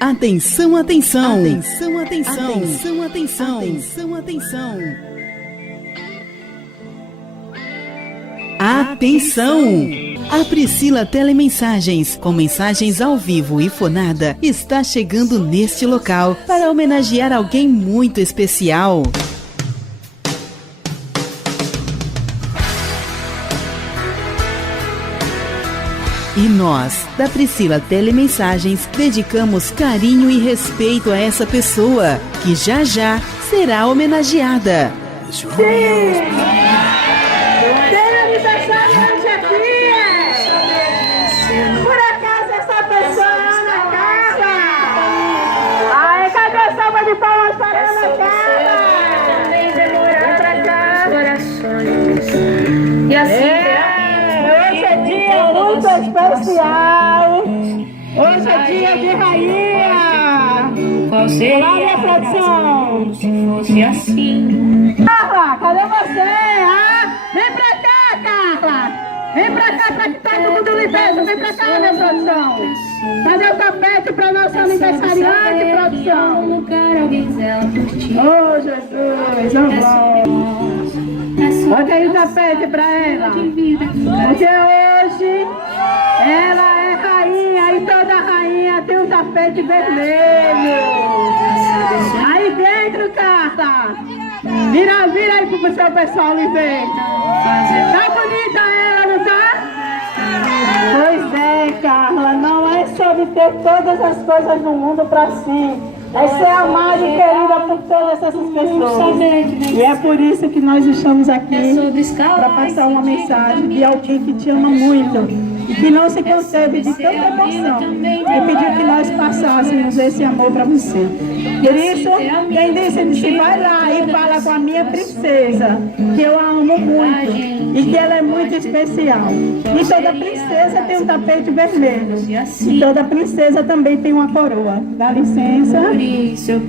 Atenção, atenção! Atenção, atenção! Atenção, atenção! Atenção, atenção! Atenção! A Priscila Telemensagens, com mensagens ao vivo e fonada, está chegando neste local para homenagear alguém muito especial. E nós, da Priscila Telemensagens, dedicamos carinho e respeito a essa pessoa, que já já será homenageada. Sim! Tem aniversário hoje aqui! Por acaso essa pessoa é Ana Carla? Ai, cadê a salva de palmas para Ana Carla? Vem pra cá! E assim... Hoje é dia muito especial. Hoje é dia de rainha. Qual seria? Olá, minha produção. Se fosse assim. Carla, cadê você? Ah, vem pra cá, Carla. Vem pra cá pra que todo mundo lhe veja. Vem pra cá, minha produção. Cadê o tapete pra nossa aniversariante, produção? Oh, Jesus, amor. Bota aí o tapete pra ela. Porque hoje ela é rainha e toda rainha tem um tapete vermelho. Aí dentro, Carla. Vira aí pro seu pessoal e ver. Tá bonita ela, não tá? Pois é, Carla. Não é sobre ter todas as coisas no mundo pra si. É ser amada e querida por todas essas pessoas. E é por isso que nós estamos aqui para passar uma mensagem de alguém que te ama muito e que não se conteve de tanta emoção e pediu que nós passássemos esse amor para você. Por isso, quem disse, vai lá e fala com a minha princesa, que eu a amo muito e que ela é muito especial. E toda princesa tem um tapete vermelho. E toda princesa também tem uma coroa. Dá licença.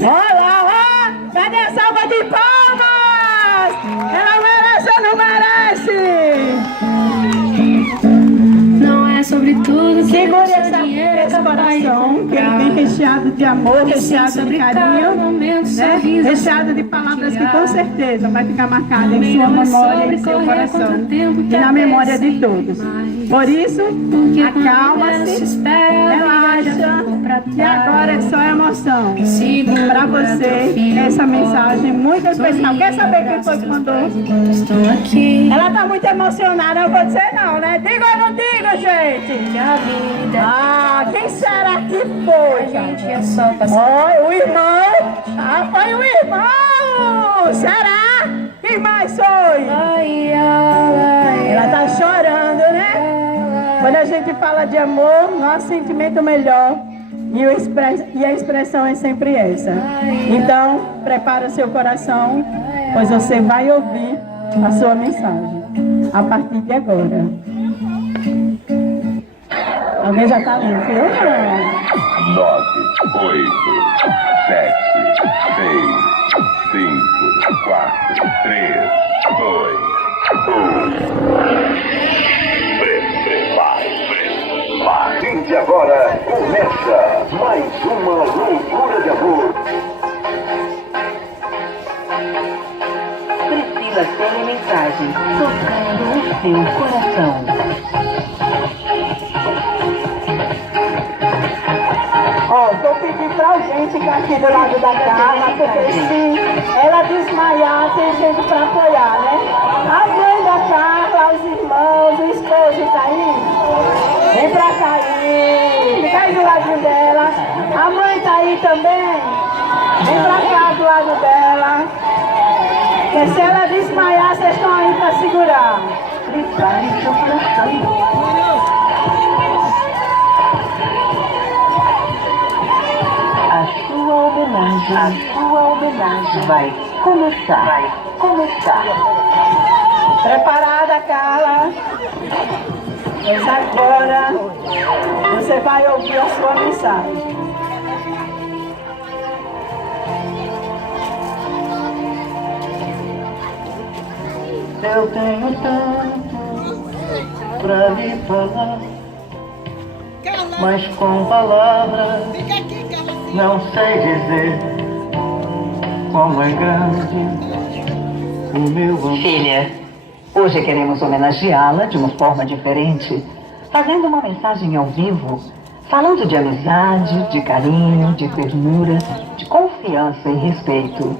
Olha lá, cadê a salva de palmas? Ela merece ou não merece? Não é sobre tudo que segure esse coração, que ele vem recheado de amor, recheado de carinho, né? Recheado de palavras que com certeza vai ficar marcada em sua memória e em seu coração e na memória de todos. Por isso, acalma-se, relaxa, e agora é só emoção. Para você, essa mensagem muito especial. Quer saber quem foi que mandou? estou aqui. Ela tá muito emocionada, não vou dizer não, né? Diga ou não diga, gente? A vida. Ah, quem será que foi? Gente, é só passar. Foi o irmão. Ah, foi o irmão. Será? Quem mais foi? Ela tá chorando, né? Quando a gente fala de amor, nosso sentimento melhor. E a expressão é sempre essa. Então, prepara o seu coração, pois você vai ouvir a sua mensagem a partir de agora. Alguém já está limpo? Eu não. 9, 8, 7, 6, 5, 4, 3, 2, 1. Prepare. A partir de agora começa mais uma loucura de amor. Priscila Telemensagem, tocando o seu coração. Ó, vou pedir pra alguém ficar aqui do lado da Carla, porque se ela desmaiar, tem gente pra apoiar, né? A mãe da Carla, os irmãos, o esposo tá aí? Vem pra cá aí, fica aí do lado dela. A mãe tá aí também? Vem pra cá do lado dela. Porque se ela desmaiar, vocês estão aí pra segurar. Prepare seu coração. A sua homenagem vai começar. Preparada, Carla? Pois agora você vai ouvir a sua mensagem. Eu tenho tanto pra lhe falar, mas com palavras Fica aqui, Carla. Não sei dizer como é grande o meu amor. Filha, hoje queremos homenageá-la de uma forma diferente, fazendo uma mensagem ao vivo, falando de amizade, de carinho, de ternura, de confiança e respeito.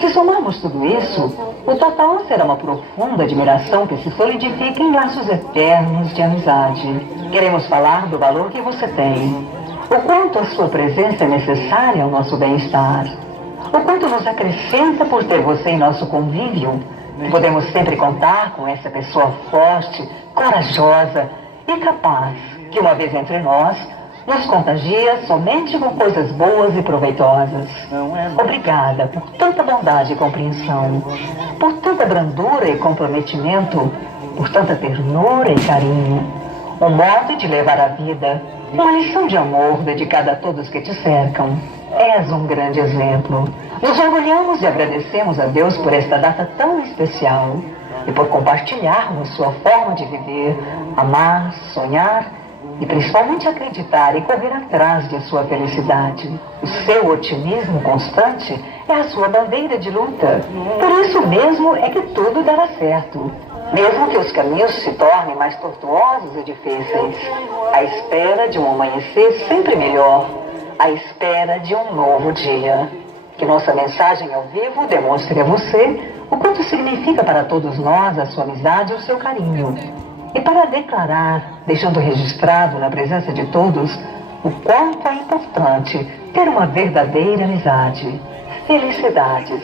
Se somarmos tudo isso, o total será uma profunda admiração que se solidifica em laços eternos de amizade. Queremos falar do valor que você tem, o quanto a sua presença é necessária ao nosso bem-estar, o quanto nos acrescenta por ter você em nosso convívio. Podemos sempre contar com essa pessoa forte, corajosa e capaz, que uma vez entre nós, nos contagia somente com coisas boas e proveitosas. Obrigada por tanta bondade e compreensão, por tanta brandura e comprometimento, por tanta ternura e carinho. Um modo de levar a vida, uma lição de amor dedicada a todos que te cercam. És um grande exemplo. Nos orgulhamos e agradecemos a Deus por esta data tão especial e por compartilharmos sua forma de viver, amar, sonhar e principalmente acreditar e correr atrás de sua felicidade. O seu otimismo constante é a sua bandeira de luta. Por isso mesmo é que tudo dará certo, mesmo que os caminhos se tornem mais tortuosos e difíceis, à espera de um amanhecer sempre melhor, à espera de um novo dia. Que nossa mensagem ao vivo demonstre a você o quanto significa para todos nós a sua amizade e o seu carinho. E para declarar, deixando registrado na presença de todos, o quanto é importante ter uma verdadeira amizade. Felicidades!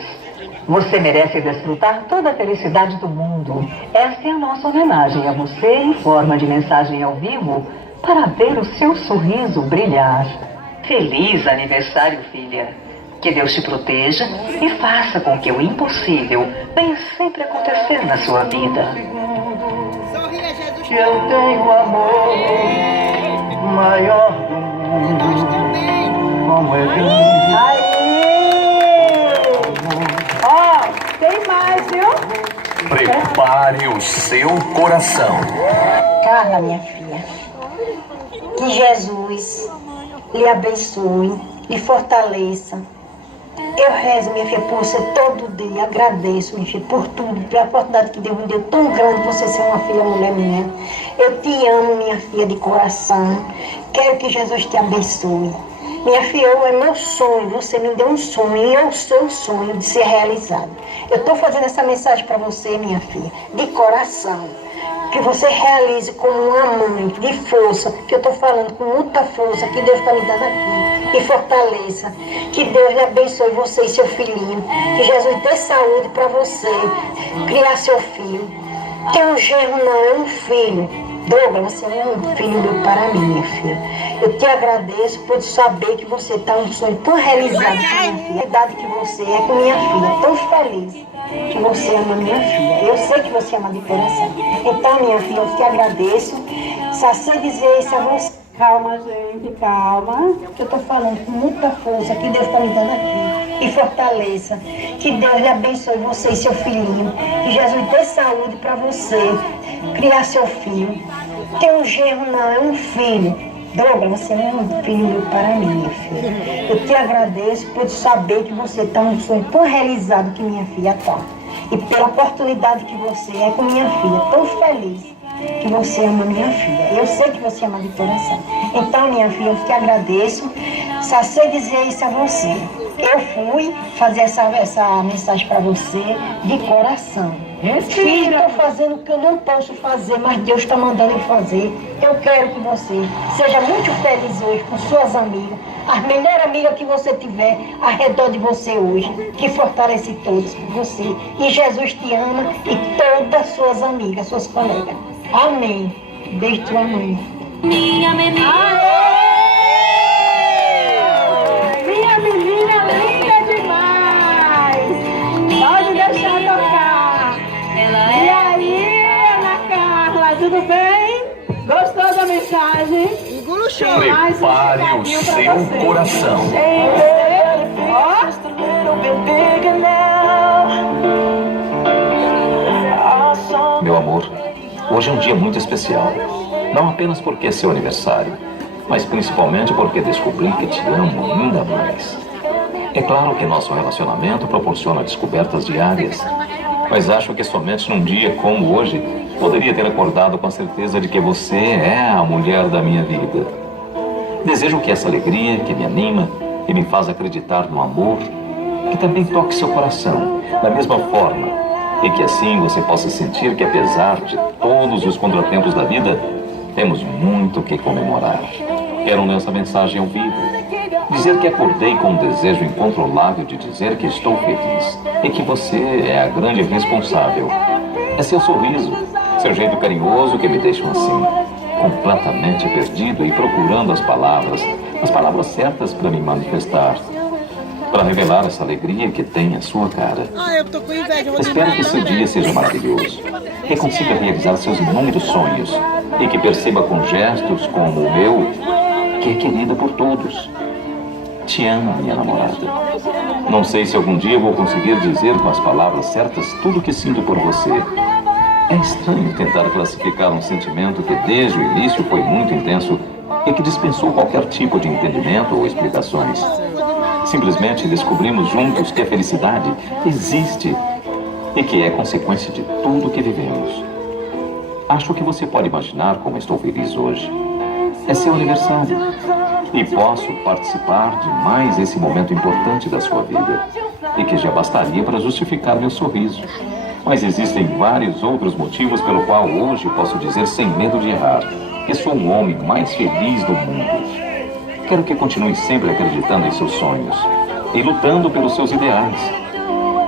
Você merece desfrutar toda a felicidade do mundo. Esta é a nossa homenagem a você em forma de mensagem ao vivo para ver o seu sorriso brilhar. Feliz aniversário, filha! Que Deus te proteja e faça com que o impossível venha sempre acontecer na sua vida. Que eu tenho amor maior do mundo. Como é grande. Aí! Ó, tem mais, viu? Prepare o seu coração. Carla, minha filha, que Jesus lhe abençoe, lhe fortaleça. Eu rezo, minha filha, por você todo dia. Agradeço, minha filha, por tudo, pela oportunidade que Deus me deu tão grande você ser uma filha, mulher minha. Eu te amo, minha filha, de coração. Quero que Jesus te abençoe. Minha filha, é meu sonho. Você me deu um sonho e eu sou o sonho de ser realizado. Eu estou fazendo essa mensagem para você, minha filha, de coração. Que você realize como uma mãe de força, que eu estou falando com muita força, que Deus está me dando aqui, e fortaleça, que Deus lhe abençoe você e seu filhinho, que Jesus dê saúde para você, criar seu filho. Tem um genro não, é um filho. Douglas, você é um filho meu para mim, minha filha. Eu te agradeço por saber que você está um sonho tão realizado com minha filha. A idade que você é com minha filha, tão feliz que você ama minha filha. Eu sei que você ama de coração. Então, minha filha, eu te agradeço. Só sei dizer isso a você. Calma, gente, calma. Eu estou falando com muita força que Deus está me dando aqui. E fortaleça. Que Deus lhe abençoe você e seu filhinho. Que Jesus dê saúde para você. Criar seu filho. Tem um genro não, é um filho. Douglas, você é um filho meu para mim, minha filha. Eu te agradeço por saber que você está um sonho tão realizado que minha filha está. E pela oportunidade que você é com minha filha, tão feliz que você ama minha filha. Eu sei que você ama de coração. Então, minha filha, eu te agradeço. Só sei dizer isso a você. Eu fui fazer essa mensagem para você de coração. Filho, estou fazendo o que eu não posso fazer, mas Deus está mandando eu fazer. Eu quero que você seja muito feliz hoje com suas amigas, as melhores amigas que você tiver ao redor de você hoje, que fortalece todos por você. E Jesus te ama e todas as suas amigas, suas colegas. Amém. Beijo, tua mãe. Minha menina. Minha menina linda demais. Pode deixar tocar. E aí, Ana Carla, tudo bem? Gostou da mensagem? Prepare o seu coração. Meu amor, hoje é um dia muito especial. Não apenas porque é seu aniversário, mas principalmente porque descobri que te amo ainda mais. É claro que nosso relacionamento proporciona descobertas diárias, mas acho que somente num dia como hoje poderia ter acordado com a certeza de que você é a mulher da minha vida. Desejo que essa alegria que me anima e me faz acreditar no amor, que também toque seu coração da mesma forma, e que assim você possa sentir que, apesar de todos os contratempos da vida, temos muito que comemorar. Quero nessa mensagem ao vivo dizer que acordei com um desejo incontrolável de dizer que estou feliz e que você é a grande responsável. É seu sorriso, seu jeito carinhoso que me deixam assim, completamente perdido e procurando as palavras certas para me manifestar, para revelar essa alegria que tem a sua cara. Eu tô com inveja. Espero que seu dia seja maravilhoso, que consiga realizar seus inúmeros sonhos e que perceba com gestos como o meu que é querida por todos. Te amo, minha namorada. Não sei se algum dia vou conseguir dizer com as palavras certas tudo o que sinto por você. É estranho tentar classificar um sentimento que desde o início foi muito intenso e que dispensou qualquer tipo de entendimento ou explicações. Simplesmente descobrimos juntos que a felicidade existe e que é consequência de tudo que vivemos. Acho que você pode imaginar como estou feliz hoje. É seu aniversário e posso participar de mais esse momento importante da sua vida e que já bastaria para justificar meu sorriso. Mas existem vários outros motivos pelo qual hoje posso dizer sem medo de errar que sou o homem mais feliz do mundo. Quero que continue sempre acreditando em seus sonhos e lutando pelos seus ideais.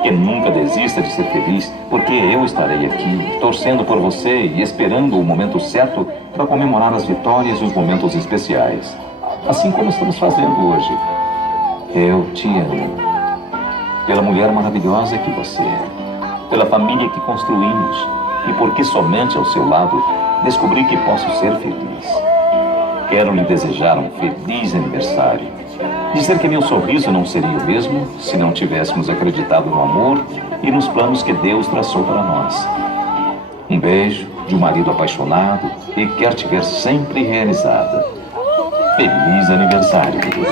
Que nunca desista de ser feliz, porque eu estarei aqui, torcendo por você e esperando o momento certo para comemorar as vitórias e os momentos especiais. Assim como estamos fazendo hoje. Eu te amo. Pela mulher maravilhosa que você é. Pela família que construímos. E porque somente ao seu lado descobri que posso ser feliz. Quero lhe desejar um feliz aniversário. Dizer que meu sorriso não seria o mesmo se não tivéssemos acreditado no amor e nos planos que Deus traçou para nós. Um beijo de um marido apaixonado e quer te ver sempre realizada. Feliz aniversário, querido.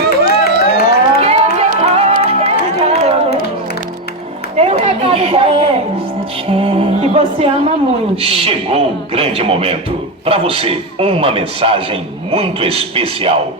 Tem um recado pra você, que você ama muito. Chegou o grande momento. Para você, uma mensagem muito especial.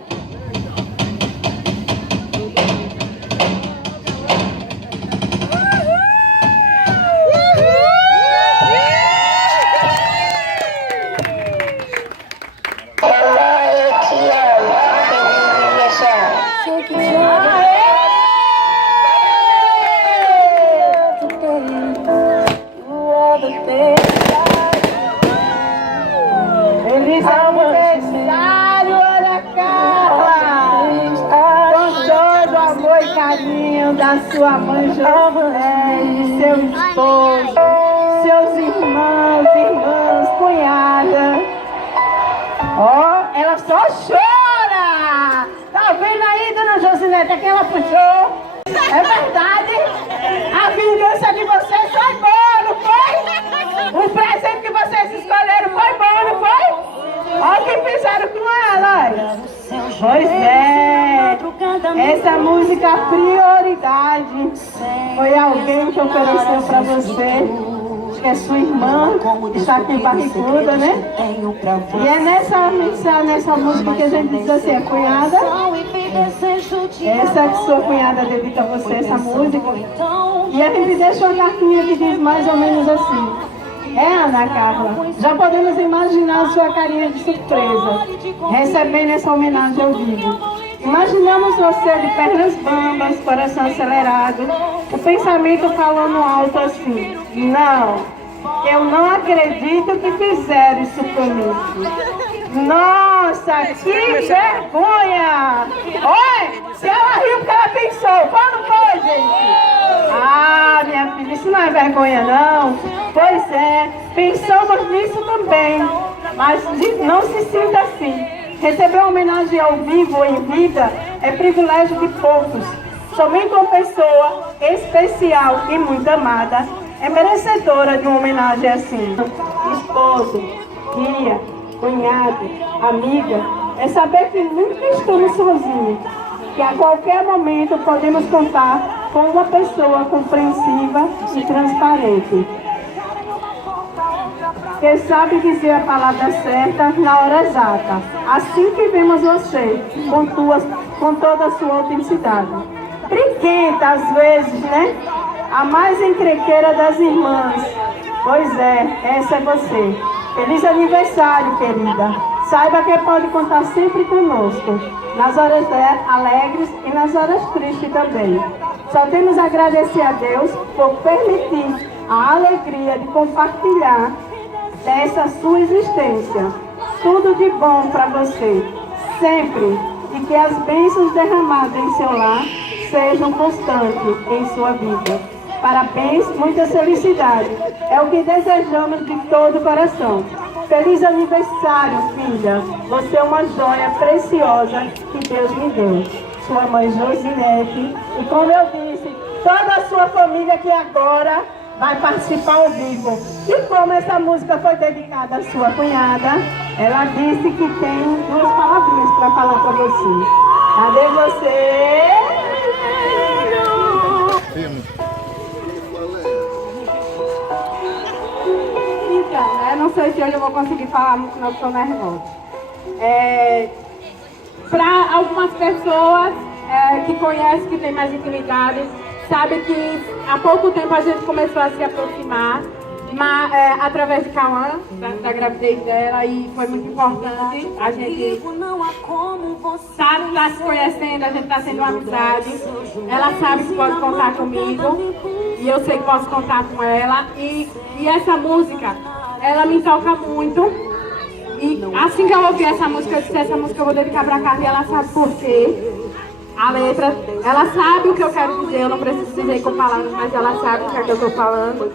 Feliz aniversário, Ana Carla! Com todo o amor e carinho da sua mãe José, de seu esposo, seus irmãos, irmãs, cunhada. Ó, ela só chora! Tá vendo aí, dona Josinete, que ela puxou? É verdade? A vingança de vocês foi boa, não foi? O presente que vocês escolheram foi bom, não foi? Olha o que fizeram com ela. Pois é. Essa música Prioridade foi alguém que ofereceu pra você. Acho que é sua irmã, que está aqui barriguda, né? E é nessa música que a gente diz assim, cunhada, essa que sua cunhada dedica a você, essa música. E a gente deixa uma cartinha que diz mais ou menos assim. Ana Carla, já podemos imaginar a sua carinha de surpresa, recebendo essa homenagem ao vivo. Imaginamos você de pernas bambas, coração acelerado, o pensamento falando alto assim: não, eu não acredito que fizeram isso comigo. Nossa, que vergonha! Oi, se ela riu porque ela pensou, quando foi, gente? Ah, minha filha, isso não é vergonha não. Pois é, pensamos nisso também, mas não se sinta assim. Receber uma homenagem ao vivo, em vida, é privilégio de poucos. Somente uma pessoa especial e muito amada é merecedora de uma homenagem assim. Esposo, tia, cunhado, amiga, é saber que nunca estamos sozinhos, que a qualquer momento podemos contar com uma pessoa compreensiva e transparente, que sabe dizer a palavra certa na hora exata, assim que vemos você, com toda a sua autenticidade. Brinquenta às vezes, né? A mais encrenqueira das irmãs. Pois é, essa é você. Feliz aniversário, querida. Saiba que pode contar sempre conosco, nas horas alegres e nas horas tristes também. Só temos a agradecer a Deus por permitir a alegria de compartilhar dessa sua existência. Tudo de bom para você, sempre, e que as bênçãos derramadas em seu lar sejam constantes em sua vida. Parabéns, muita felicidade. É o que desejamos de todo o coração. Feliz aniversário, filha. Você é uma joia preciosa que Deus me deu. Sua mãe Josinete. E como eu disse, toda a sua família que agora vai participar ao vivo. E como essa música foi dedicada à sua cunhada, ela disse que tem 2 palavrinhas para falar para você. Cadê você? Então, eu não sei se hoje eu vou conseguir falar muito, não, estou nervosa. Para algumas pessoas que conhecem, que têm mais intimidade, sabe que há pouco tempo a gente começou a se aproximar, através de Cauã, da gravidez dela, e foi muito importante. A gente está se conhecendo, a gente está tendo uma amizade. Ela sabe que pode contar comigo, e eu sei que posso contar com ela. E essa música, ela me toca muito. E assim que eu ouvi essa música, eu disse, essa música eu vou dedicar para Carla, e ela sabe por quê. A letra, ela sabe o que eu quero dizer, eu não preciso dizer com palavras, mas ela sabe o que é que eu estou falando.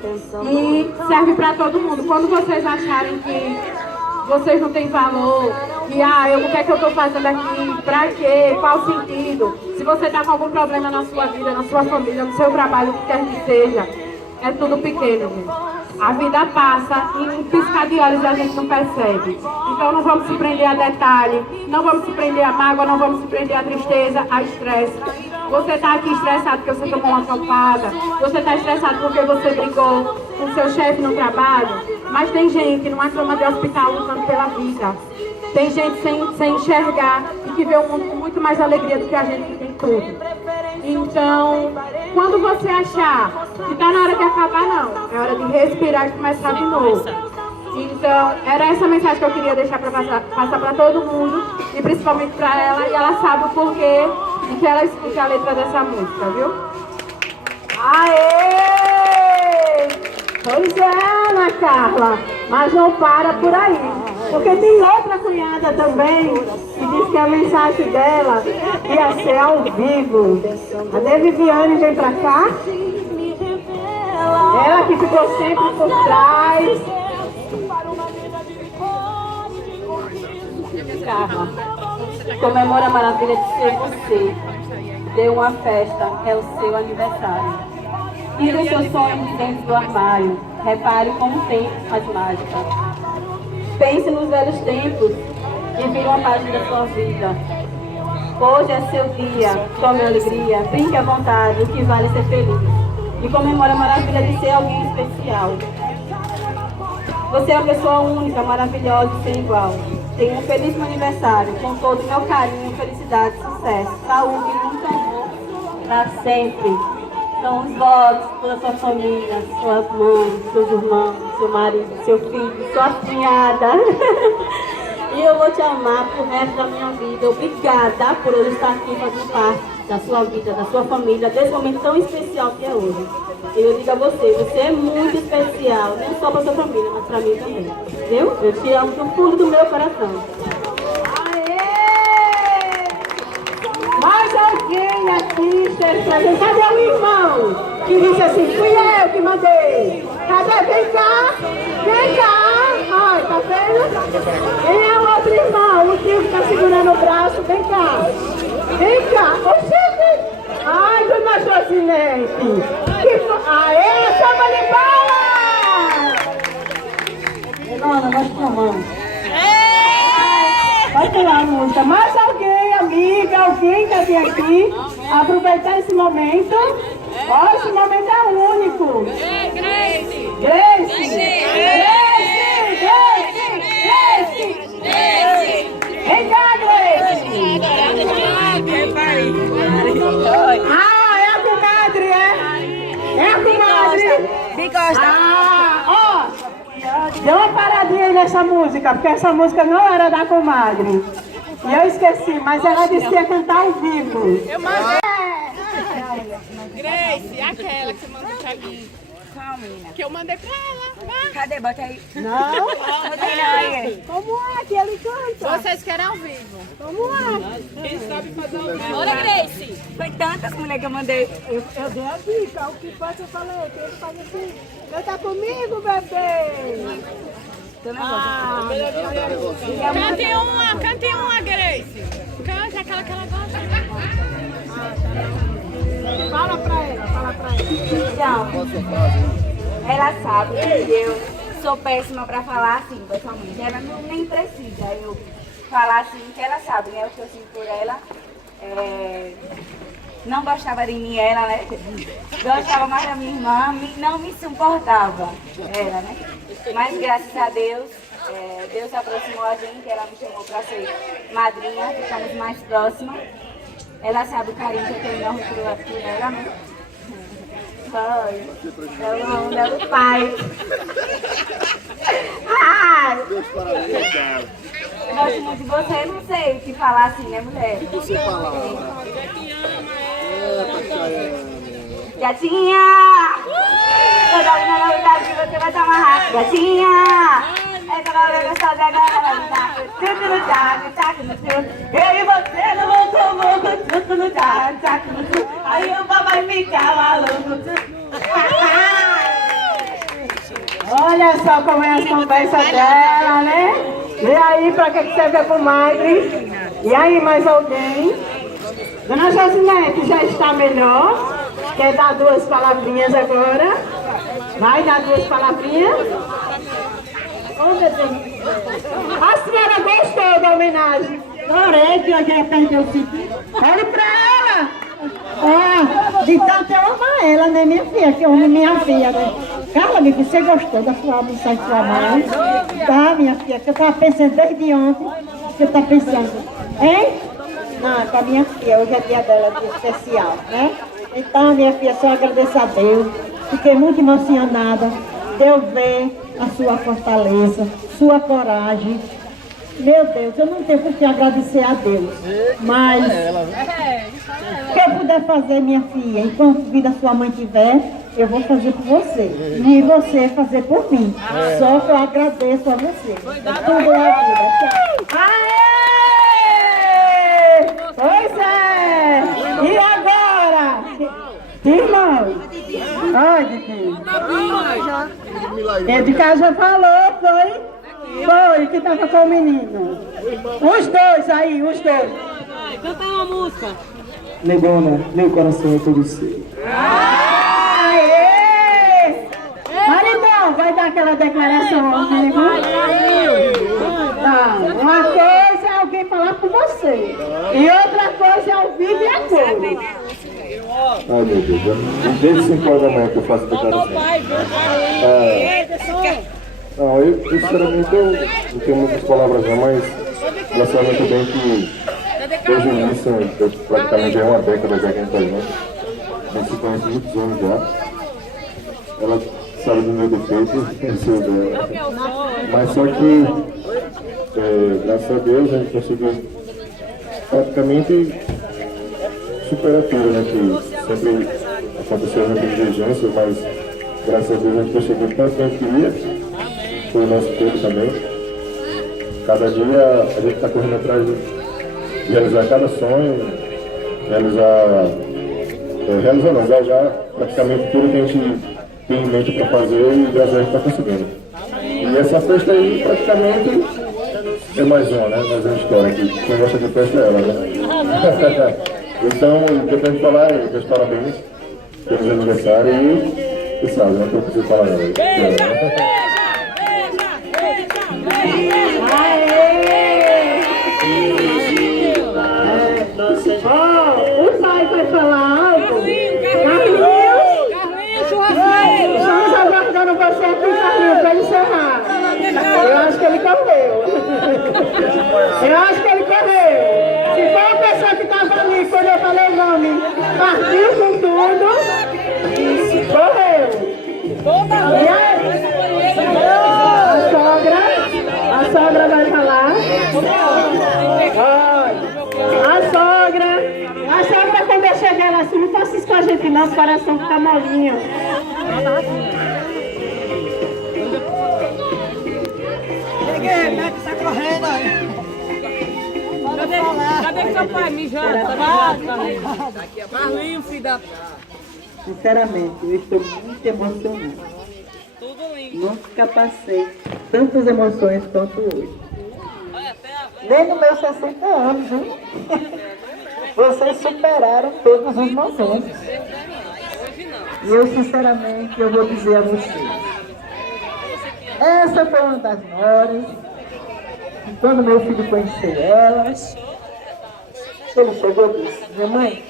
E serve para todo mundo. Quando vocês acharem que vocês não têm valor, que o que é que eu estou fazendo aqui, para quê, qual sentido, se você está com algum problema na sua vida, na sua família, no seu trabalho, o que quer que seja, é tudo pequeno, gente. A vida passa e em piscar de olhos a gente não percebe. Então não vamos se prender a detalhe, não vamos se prender a mágoa, não vamos se prender a tristeza, a estresse. Você está aqui estressado porque você tomou uma trompada, você está estressado porque você brigou com seu chefe no trabalho, mas tem gente numa cama de hospital lutando pela vida. Tem gente sem enxergar e que vê o mundo com muito mais alegria do que a gente que tem tudo. Então, quando você achar que está na hora de acabar, não. É hora de respirar e começar de novo. Então, era essa mensagem que eu queria deixar para passar para todo mundo, e principalmente para ela, e ela sabe o porquê e que ela escute a letra dessa música, viu? Aê! Pois é, Ana Carla, mas não para por aí. Porque tem outra cunhada também que disse que a mensagem dela ia ser ao vivo. A Viviane vem pra cá. Ela que ficou sempre por trás. Carla, comemora a maravilha de ser você. Dê uma festa, é o seu aniversário. Tire os seus sonhos de dentro do armário. Repare como o tempo faz mágica. Pense nos velhos tempos e vire uma página da sua vida. Hoje é seu dia, tome alegria, brinque à vontade, o que vale ser feliz. E comemore a maravilha de ser alguém especial. Você é uma pessoa única, maravilhosa e sem igual. Tenha um feliz aniversário, com todo o meu carinho, felicidade, sucesso, saúde e muito amor para sempre. São os votos pela sua família, suas mães, seus irmãos, seu marido, seu filho, sua cunhada. E eu vou te amar pro resto da minha vida. Obrigada por eu estar aqui fazendo parte da sua vida, da sua família, desse momento tão especial que é hoje. E eu digo a você é muito especial, não só para sua família, mas para mim também. Viu? Eu te amo do fundo do meu coração. Mais alguém aqui esteja presente? Cadê o irmão que disse assim, fui eu que mandei? Cadê? Vem cá! Vem cá! Olha, tá vendo? Quem é o outro irmão? O tio que tá segurando o braço? Vem cá! Vem cá! Oxente! Ai, dona Josinete! Aê, chama de bala! Dona, nós te amamos. Pode pular a música. Mais alguém, amiga, alguém que vem aqui, aproveitar esse momento. Ó, esse momento é único. Grace! Grace! Vem cá, Grace! Ah, é a comadre, é? É a comadre! Ah, ó! Deu uma paradinha aí nessa música, porque essa música não era da comadre. E eu esqueci, mas ela disse que ia cantar ao vivo. Eu mandei. Grace, aquela que você mandou pra mim. Qual, menina? Que eu mandei pra ela. Vai. Cadê? Bota aí. Não? Não tem não. Como é que ele canta? Vocês querem ao vivo. Como é? Quem sabe fazer ao vivo. Olha, Grace. Foi tantas mulheres que eu mandei. Eu dei a dica, o que faz eu falei, que ele faz assim, canta comigo, bebê! Cante uma, Grace. Cante aquela que ela gosta. Fala pra ela, Então, ela sabe que eu sou péssima pra falar assim, pessoalmente. Ela nem precisa eu falar assim, que ela sabe, né? O que eu sinto por ela. Não gostava de mim, ela, né? Gostava mais da minha irmã, não me suportava, ela, né? Mas graças a Deus, Deus aproximou a gente, ela me chamou para ser madrinha, ficamos mais próximas. Ela sabe o carinho que eu tenho enorme por ela, né? Ela não é o pai. Ai! Gosto muito de você, não sei o que falar assim, né, mulher? Você fala. Gatinha! Toda hora na novidade que você vai se amarrar. Gatinha! Essa hora gostosa agora vai dar. Tudo no jaco, jaco no seu. Eu e você no louco, tudo no jaco, jaco no seu. Aí o papai fica maluco. olha só como é as conversas dela, né? E aí, pra que você vê pro madre? E aí, mais alguém? Dona Josinete já está melhor? Quer dar duas palavrinhas agora? Vai dar duas palavrinhas? Oh, meu Deus. A senhora gostou da homenagem? Adorei que hoje ia perder o sentido. Olhe pra ela! De tanto eu amar ela, né, minha filha? Que eu amo minha filha, né? Carla, amiga, você gostou da sua música de sua mãe? Tá, minha filha, que eu tava pensando desde ontem. Você tá pensando, hein? Não, pra minha filha, hoje é dia dela, dia especial, né? Então, minha filha, só agradeço a Deus. Fiquei muito emocionada de eu ver a sua fortaleza, sua coragem. Meu Deus, eu não tenho por que agradecer a Deus, mas o que eu puder fazer, minha filha, enquanto vida sua mãe tiver, eu vou fazer por você. E você fazer por mim. Só que eu agradeço a você. Tudo é a vida. Aê! Pois é! E agora? Irmão! Ai, Didi. De casa já falou, foi? Foi, que tava com o menino. Os dois aí, os dois. Canta uma música. Negona, meu coração é todo seu. Aê! Maridão, vai dar aquela declaração ao vivo? Não, uma coisa é alguém falar por você. E outra coisa é ao vivo e a cor. Ai, meu Deus, desde 5 horas da manhã que eu faço declaração. Não, eu sinceramente eu não tenho muitas palavras não, mas ela sabe muito bem que desde o início, praticamente é uma década já que a gente está junto. A gente se conhece há muitos anos já. Ela sabe do meu defeito, eu sei dela. Mas só que, graças a Deus, a gente conseguiu praticamente superar tudo, né? Que sempre aconteceu muitas divergências, mas graças a Deus a gente conseguiu tanto que a gente queria. Foi o nosso tempo também. Cada dia a gente está correndo atrás de realizar cada sonho, realizar praticamente tudo que a gente tem em mente para fazer e graças a Deus está conseguindo. E essa festa aí praticamente é mais uma, né? Mais uma história que quem gosta de festa é ela, né? Então, o que eu tenho que falar é meus parabéns pelos aniversários e você sabe, não preciso falar nada. Aê! Mas quando eu cheguei lá assim, não faça isso com a gente não, o coração fica molinho. Cheguei, né? Que tá correndo aí. Cadê seu pai mijando? Marlinho, filho da... Sinceramente, eu estou muito emocionada. Nunca passei tantas emoções quanto hoje. Nem nos meus 60 anos, hein? Vocês superaram todos os momentos. E eu, sinceramente, eu vou dizer a vocês. Essa foi uma das noras. E quando meu filho conheceu ela, ele chegou e disse: minha mãe,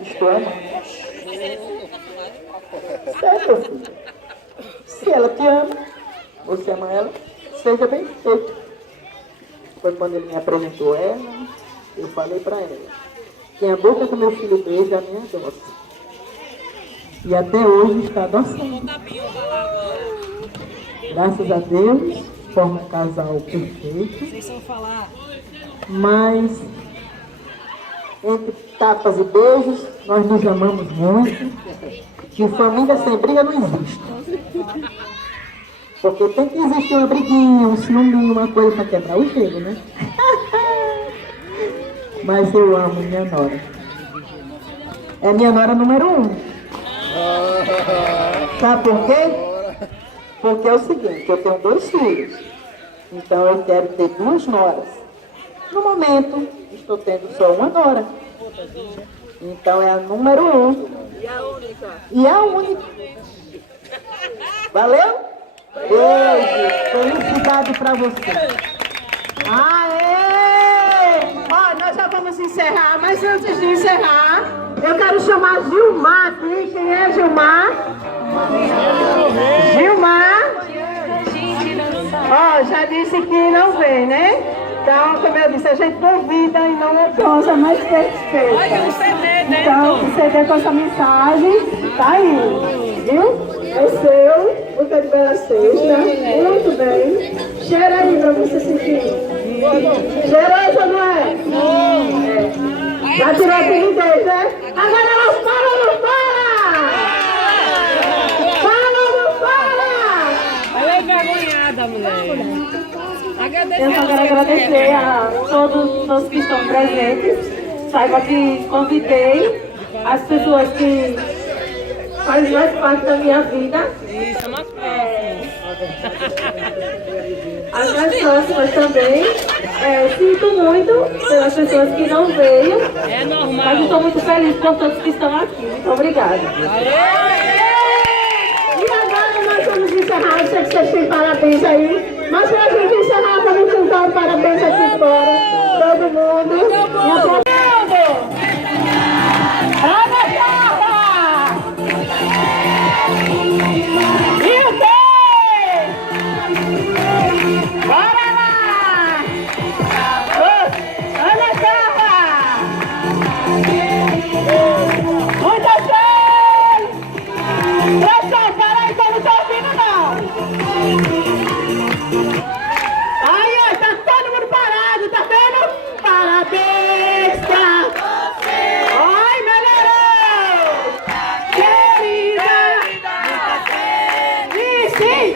estou amando. Certo, filho? Se ela te ama, você ama ela, seja bem feito. Foi quando ele me apresentou ela, eu falei para ela que a boca do meu filho beija a minha adota. E até hoje está adoçando. Graças a Deus, forma um casal perfeito. Mas, entre tapas e beijos, nós nos amamos muito. Que família sem briga não existe. Porque tem que existir uma briguinha, um ciúminho, uma coisa para quebrar o gelo, né? Mas eu amo minha nora. É minha nora número 1. Sabe por quê? Porque é o seguinte, eu tenho 2 filhos. Então eu quero ter 2 noras. No momento, estou tendo só uma nora. Então é a número 1. E a única. Valeu? Beijo. Felicidade pra você. Aê! Ó, nós já vamos encerrar, mas antes de encerrar, eu quero chamar Gilmar aqui. Quem é Gilmar? Gilmar? Ó, já disse que não vem, né? Então, como eu disse, a gente convida e não oponsa, mas respeita. Olha, um CD dentro. Então, o CD com essa mensagem tá aí, viu? É seu, porque de Bela Sexta. Muito bem. Cheira aí pra você sentir. Cheiroso, não é? É. Já tirou a timidez, né? Agora ela fala ou não fala? Fala ou não fala? Ela é envergonhada, mulher. Eu só quero agradecer a todos que estão presentes. Saiba que convidei as pessoas que fazem mais parte da minha vida. Isso, mas As mais próximas também. Sinto muito pelas pessoas que não veio. É normal. Mas estou muito feliz por todos que estão aqui. Muito obrigada. E agora nós vamos encerrar. Eu sei que vocês têm parabéns aí. Mas pra gente encerrar, vamos cantar parabéns aqui fora. Todo mundo. E aplaudindo. Ana Carla! E o quê? Bora lá! Ana Carla! Muita gente! Pessoal, para aí que eu não tô ouvindo não! Aí, ó, tá todo mundo parado, tá vendo? Parabéns pra você! Oi, melhorou! Querida! E sim!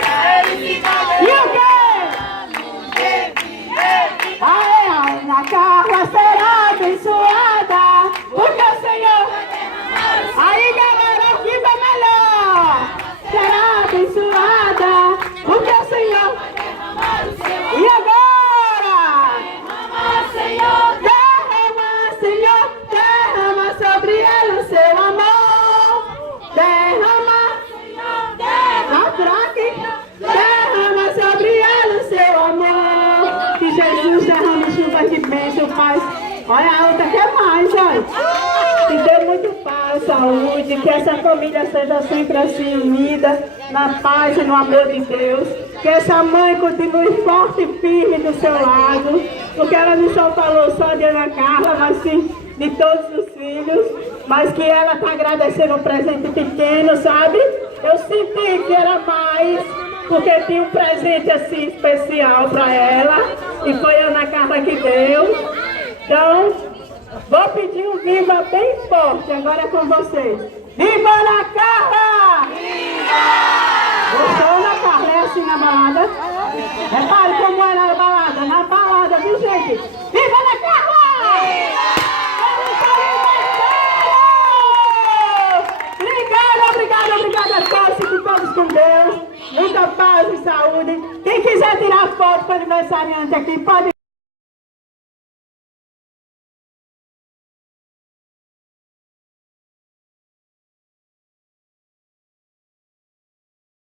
E o quê? Ai, Ana Carla será abençoada, porque o Senhor... Aí, galera, viva melhor! Será abençoada, porque o Senhor... E agora? Derrama, Senhor, derrama sobre ela o seu amor. Derrama, na troque, derrama sobre ela o seu amor. Que Jesus derrame chuvas de bênção, Pai. Olha a outra que é mais, olha. Que dê muito paz, saúde, que essa família seja sempre assim unida, na paz e no amor de Deus. Que essa mãe continue forte e firme do seu lado, porque ela não só falou só de Ana Carla, mas sim de todos os filhos, mas que ela está agradecendo um presente pequeno, sabe? Eu senti que era mais, porque tinha um presente assim especial para ela, e foi a Ana Carla que deu. Então, Vou pedir um viva bem forte, agora é com vocês. Viva Ana Carla! Viva! Gostou, Ana Carla? É assim na balada? Repare como é na balada, viu, gente? Viva Ana Carla! Obrigada a todos, fiquem todos com Deus. Muita paz e saúde. Quem quiser tirar foto para o aniversariante aqui, pode